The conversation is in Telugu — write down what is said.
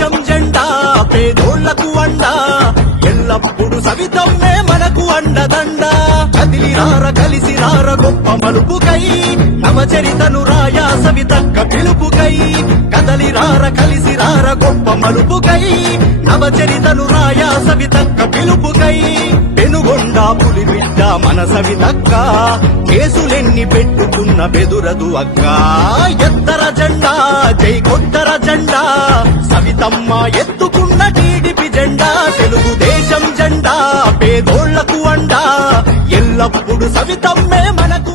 దేశం జెండా పేదోళ్లకు అండా ఎల్లప్పుడు సవితమ్మే మనకు అండదండ కదిలిరార కలిసిరార గొప్ప మలుపుకై నవచరితను రాయా సవితక్క పిలుపుకై కదలిరార కలిసిరార గొప్ప మలుపుకై నవచరితను రాయా సవితక్క పిలుపుకై పెనుగొండ పులిబిడ్డ మన సవితక్క కేసులెన్ని పెట్టుకున్న బెదురదు అక్క ఎత్తర జెండా జై కొట్టర జెండా సవితమ్మ ఎత్తుకున్న టీడీపీ జెండా తెలుగుదేశం జెండా పేదోళ్లకు అండా ఎల్లప్పుడు సవితమ్మే మనకు